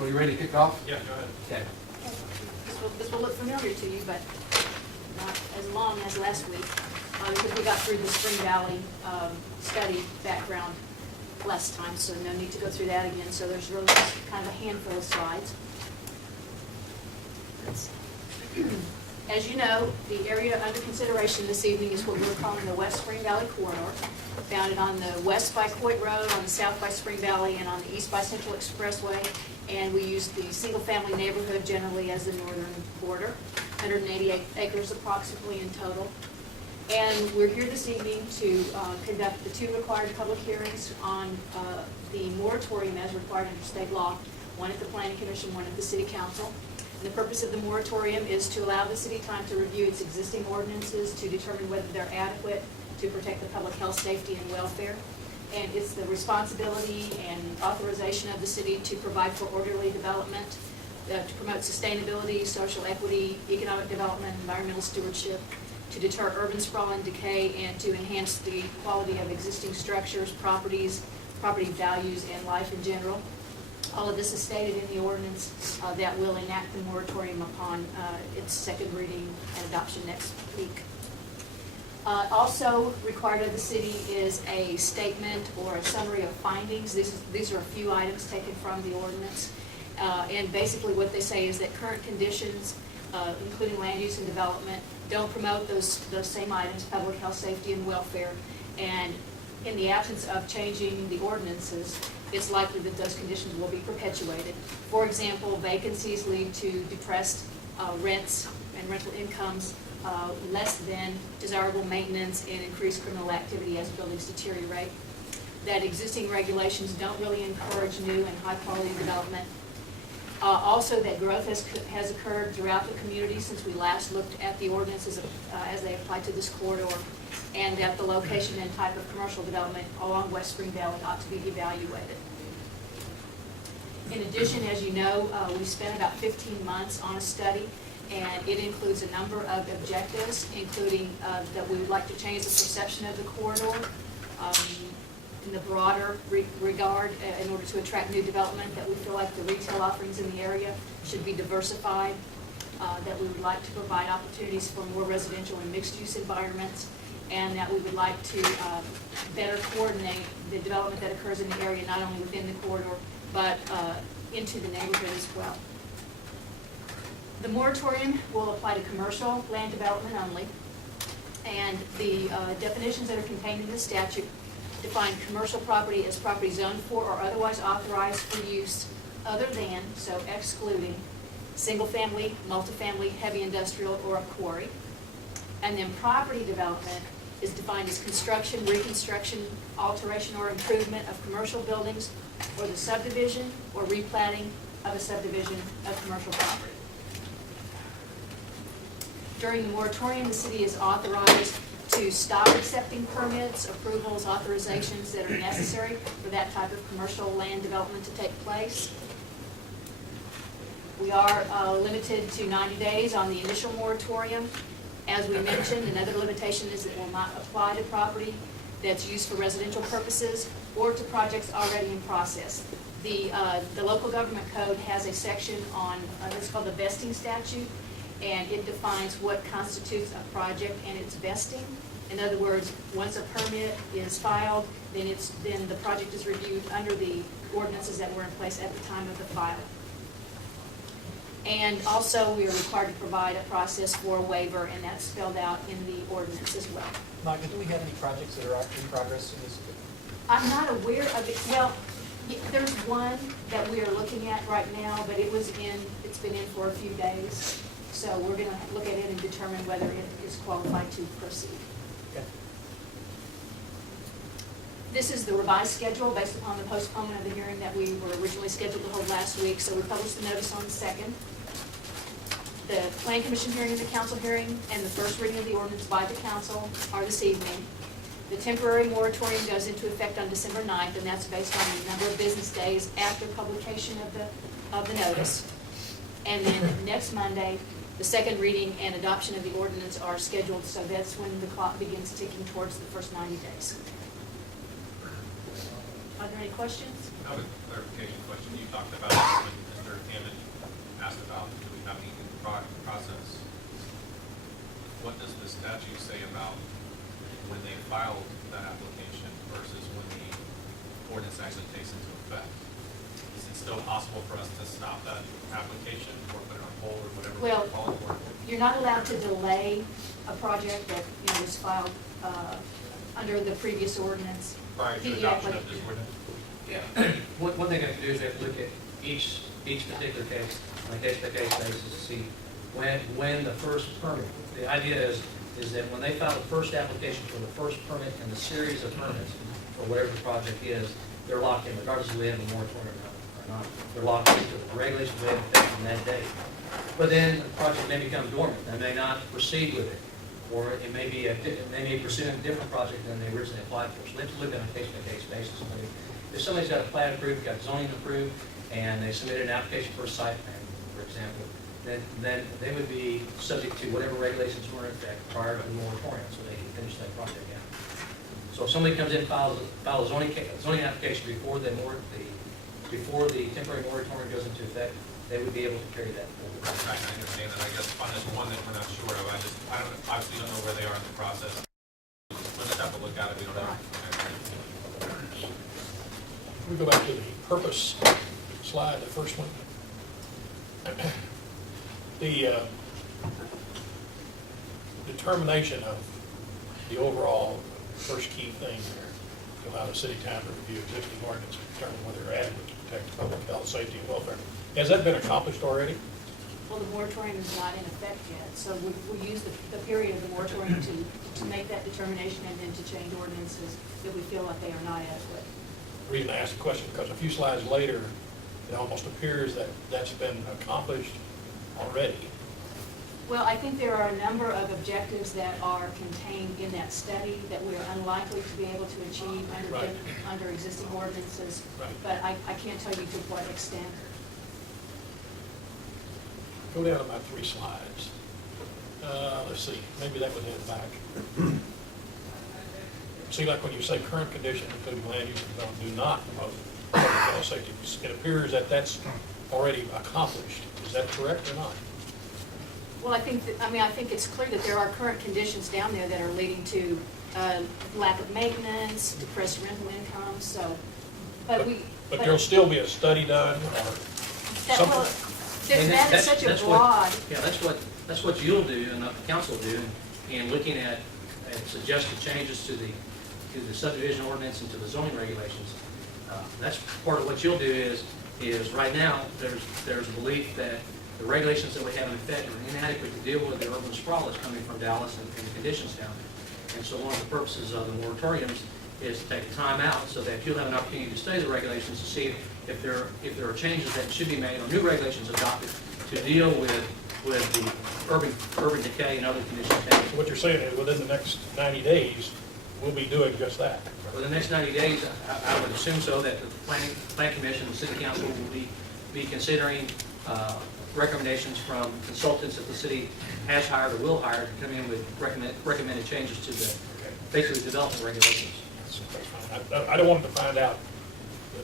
So are you ready to kick off? Yeah, go ahead. Okay. This will look familiar to you, but not as long as last week, because we got through the Spring Valley study background last time, so no need to go through that again. So there's really just kind of a handful of slides. As you know, the area under consideration this evening is what we're calling the West Spring Valley Corridor, founded on the west by Coit Road, on the south by Spring Valley, and on the east by Central Expressway. And we use the single-family neighborhood generally as the northern border, 188 acres approximately in total. And we're here this evening to conduct the two required public hearings on the moratorium as required under state law, one at the Planning Commission, one at the City Council. And the purpose of the moratorium is to allow the city time to review its existing ordinances to determine whether they're adequate to protect the public health, safety, and welfare. And it's the responsibility and authorization of the city to provide for orderly development, to promote sustainability, social equity, economic development, environmental stewardship, to deter urban sprawl and decay, and to enhance the quality of existing structures, properties, property values, and life in general. All of this is stated in the ordinance that will enact the moratorium upon its second reading and adoption next week. Also required of the city is a statement or a summary of findings. These are a few items taken from the ordinance. And basically what they say is that current conditions, including land use and development, don't promote those same items, public health, safety, and welfare. And in the absence of changing the ordinances, it's likely that those conditions will be perpetuated. For example, vacancies lead to depressed rents and rental incomes, less than desirable maintenance, and increased criminal activity as buildings deteriorate. That existing regulations don't really encourage new and high-quality development. Also, that growth has occurred throughout the community since we last looked at the ordinances as they apply to this corridor, and that the location and type of commercial development along West Spring Valley ought to be evaluated. In addition, as you know, we spent about 15 months on a study, and it includes a number of objectives, including that we would like to change the perception of the corridor in the broader regard in order to attract new development, that we feel like the retail offerings in the area should be diversified, that we would like to provide opportunities for more residential and mixed-use environments, and that we would like to better coordinate the development that occurs in the area, not only within the corridor, but into the neighborhood as well. The moratorium will apply to commercial land development only, and the definitions that are contained in the statute define commercial property as property zoned for or otherwise authorized for use other than, so excluding, single-family, multifamily, heavy industrial, or a quarry. And then property development is defined as construction, reconstruction, alteration, or improvement of commercial buildings, or the subdivision or replatting of a subdivision of commercial property. During the moratorium, the city is authorized to stop accepting permits, approvals, authorizations that are necessary for that type of commercial land development to take place. We are limited to 90 days on the initial moratorium. As we mentioned, another limitation is it will not apply to property that's used for residential purposes or to projects already in process. The local government code has a section on, it's called the vesting statute, and it defines what constitutes a project and its vesting. In other words, once a permit is filed, then the project is reviewed under the ordinances that were in place at the time of the filing. And also, we are required to provide a process for a waiver, and that's spelled out in the ordinance as well. Monica, do we have any projects that are in progress in this? I'm not aware of it. Well, there's one that we are looking at right now, but it's been in for a few days. So we're going to look at it and determine whether it is qualified to proceed. Okay. This is the revised schedule based upon the postponement of the hearing that we were originally scheduled to hold last week. So we published the notice on the 2nd. The Plan Commission hearing and the council hearing and the first reading of the ordinance by the council are this evening. The temporary moratorium goes into effect on December 9th, and that's based on the number of business days after publication of the notice. And then next Monday, the second reading and adoption of the ordinance are scheduled, so that's when the clock begins ticking towards the first 90 days. Are there any questions? I have a clarification question. You talked about when Mr. Hammond asked about do we have any process. What does the statute say about when they filed that application versus when the ordinance actually takes into effect? Is it still possible for us to stop that application or put it on hold or whatever Well, we call it? Or you're not allowed to delay a project that, was filed under the previous ordinance. prior to Yeah, adoption like- of this ordinance? Yeah, one thing I have to do is I have to look at each particular case on a case-by-case basis to see when the first permit. The idea is that when they file the first application for the first permit in the series of permits for whatever the project is, they're locked in, regardless of whether they have a moratorium or not. They're locked into the regulations they have effect on that date. But then the project may become dormant, they may not proceed with it, or it may be they may pursue a different project than they originally applied for. So they have to look at a case-by-case basis. But if somebody's got a plat approved, got zoning approved, and they submitted an application for a site plan, for example, then they would be subject to whatever regulations were in effect prior to the moratorium, so they can finish that project out. So if somebody comes in and files a zoning application before the temporary moratorium goes into effect, they would be able to carry that forward. Right, I understand that. I guess on this one that we're not sure of, obviously don't know where they are in the process. We'll just have to look at it, we don't know. We go back to the purpose slide, the first one. The determination of the overall first key thing there, to allow the city time to review existing ordinance and determine whether they're adequate to protect public health, safety, and welfare. Has that been accomplished already? Well, the moratorium is not in effect yet, so we use the period of the moratorium to make that determination and then to change ordinances that we feel like they are not adequate. The reason I asked the question, because a few slides later, it almost appears that that's been accomplished already. Well, I think there are a number of objectives that are contained in that study that we are unlikely to be able to achieve Right. under existing ordinances, Right. but I can't tell you to what extent. Go down about 3 slides. Let's see, maybe that would head back. See, like when you say current conditions, including land use and zone, do not promote public health, safety, it appears that that's already accomplished. Is that correct or not? Well, I think it's clear that there are current conditions down there that are leading to lack of maintenance, depressed rental income, so, but there'll still be a study done or that, something? well, And that is such a broad. Yeah, that's what you'll do and not the council will do in looking at suggested changes to the subdivision ordinance and to the zoning regulations. That's part of what you'll do is right now, there's a belief that the regulations that we have in effect are inadequate to deal with the urban sprawl that's coming from Dallas and the conditions down there. And so one of the purposes of the moratoriums is to take time out so that you'll have an opportunity to study the regulations to see if there are changes that should be made or new regulations adopted to deal with the urban decay and other conditions. So what you're saying is within the next 90 days, we'll be doing just that? For the next 90 days, I would assume so, that the Plan Commission and the City Council will be considering recommendations from consultants that the city has hired or will hire to come in with recommended changes to the basically development regulations. That's fine. I don't want them to find out.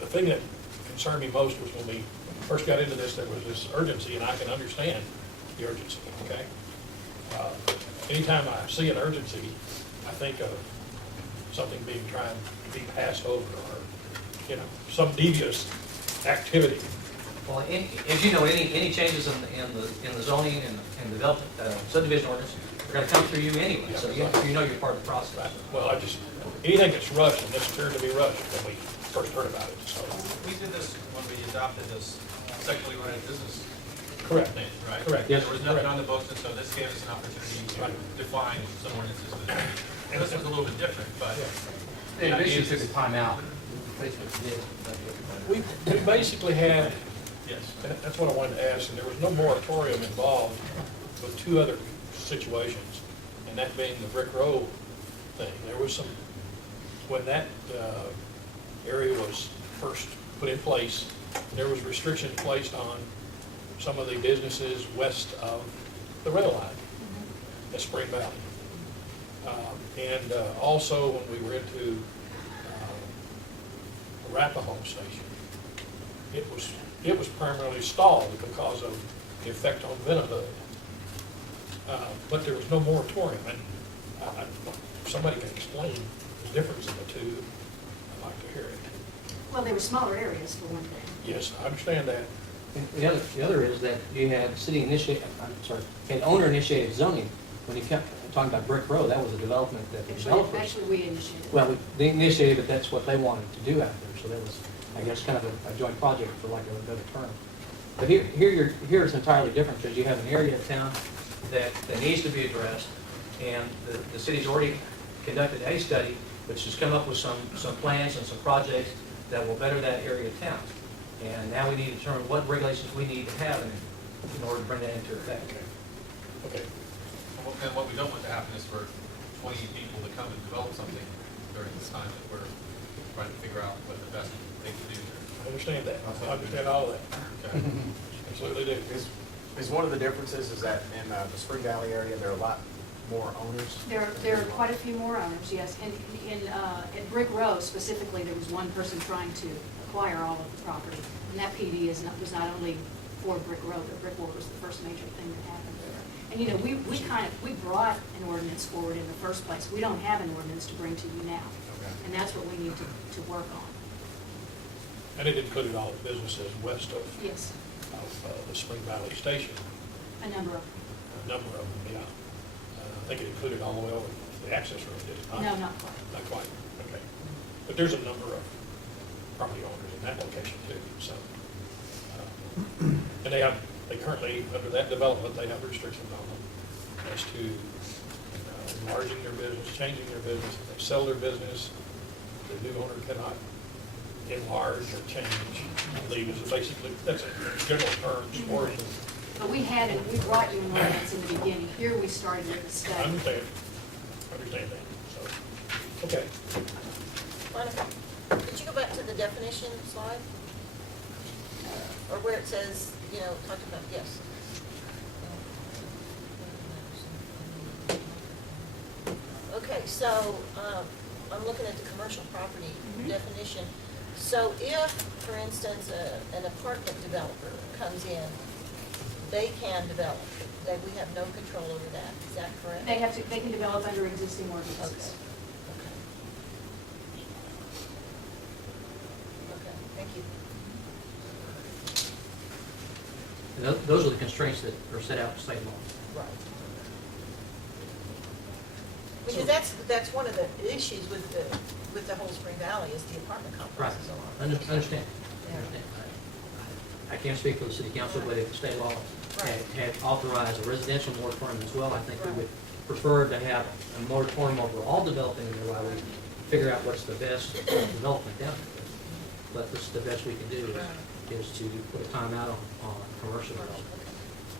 The thing that concerned me most was when we first got into this, there was this urgency, and I can understand the urgency, okay? Anytime I see an urgency, I think of something being tried to be passed over or, some devious activity. Well, as you know, any changes in the zoning and development subdivision ordinance are going to come through you anyway, so you know you're part of the process. Well, anything that's rushed, and this appeared to be rushed when we first heard about it, so. We did this when we adopted this sexually oriented business Correct. plan, right? Correct. There Yes, was nothing correct. on the books, and so this gave us an opportunity to Right. define some ordinances. And this was a little bit different, but. The addition to the timeout. We basically had, Yes. and that's what I wanted to ask, and there was no moratorium involved with 2 other situations, and that being the Brick Road thing. There was some, when that area was first put in place, there was restrictions placed on some of the businesses west of the rail line at Spring Valley. And also when we were into Arapahoe station. It was primarily stalled because of the effect on Venahud. But there was no moratorium, and if somebody can explain the difference in the two, I'd like to hear it. Well, they were smaller areas for one thing. Yes, I understand that. And the other is that you had owner initiated zoning. When you kept talking about Brick Road, that was a development that the developers. Actually, we initiated. Well, they initiated, but that's what they wanted to do out there, so that was, I guess, kind of a joint project for lack of a better term. But here it's entirely different, because you have an area of town that needs to be addressed, and the city's already conducted a study, which has come up with some plans and some projects that will better that area of town. And now we need to determine what regulations we need to have in order to bring that into effect. Okay. And what we don't want to happen is for 20 people to come and develop something during this time that we're trying to figure out what the best thing to do there. I understand that. I understand all of that. Okay. Absolutely do. Is one of the differences is that in the Spring Valley area, there are a lot more owners? There are quite a few more owners, yes. At Brick Row specifically, there was one person trying to acquire all of the property. And that PD was not only for Brick Row, but Brick Row was the first major thing that happened there. And, you know, we brought an ordinance forward in the first place. We don't have an ordinance to bring to you now. Okay. And that's what we need to work on. And it included all the businesses west of Yes, the Spring Valley Station, a number of, a number of them, yeah. I think it included all the way over to the access road, did it not? no, not quite. Not quite, okay. But there's a number of property owners in that location too, so. And they currently, under that development, they have restrictions on them as to enlarging their business, changing their business. If they sell their business, the new owner cannot enlarge or change. I believe is basically, that's a general terms for it. But we brought you an ordinance in the beginning. Here we started with a I study. understand that, so, okay. Monica, could you go back to the definition slide? Or where it says, you know, talking about, yes. Okay, so, I'm looking at the commercial property definition. So if, for instance, an apartment developer comes in, they can develop, we have no control over that, is that correct? They can develop under existing ordinances. Okay. Okay, thank you. And those are the constraints that are set out in state law. Right. Because that's one of the issues with the whole Spring Valley is the apartment Right. complexes a lot. Understand. Yeah. Understand. I can't speak for the city council, but if the state law had authorized a residential moratorium as well, I think we would prefer to have a moratorium over all developing there while we figure out what's the best development down there. But this is the best we can do is to put a timeout on commercial development.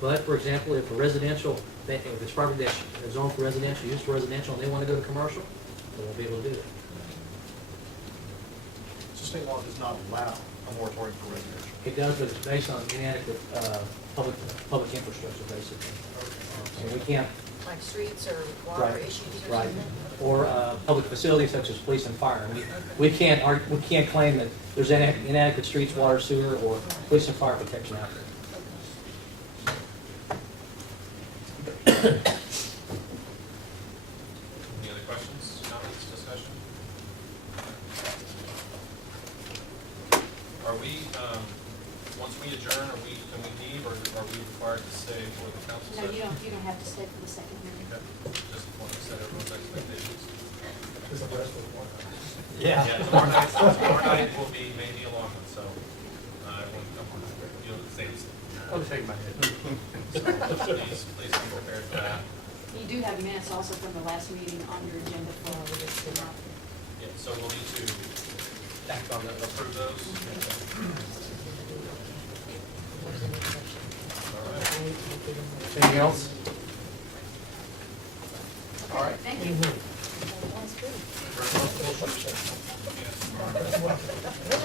But, for example, if a residential, if it's property that's zoned for residential, used for residential, and they want to go to commercial, they won't be able to do that. So state law does not allow a moratorium for residential. It does, but it's based on inadequate public infrastructure, basically. And we can't, Like streets or water issues or right, something? or public facilities such as police and fire. We can't claim that there's inadequate streets, water, sewer, or police and fire protection out there. Any other questions, comments, discussion? Are we, once we adjourn, can we leave, or are we required to stay for the council No, session? you don't have to stay for the second hearing. Okay, just want to set everyone's expectations. Yeah. Yeah, tomorrow night will be maybe a long one, so, everyone come on, you'll say it's. I'll shake my head. So please be prepared for that. You do have minutes also from the last meeting on your agenda for this tomorrow. Yeah, so we'll need to act on that, approve those. All right. Anything else? All right. Thank you. That's good. Very well. Yes.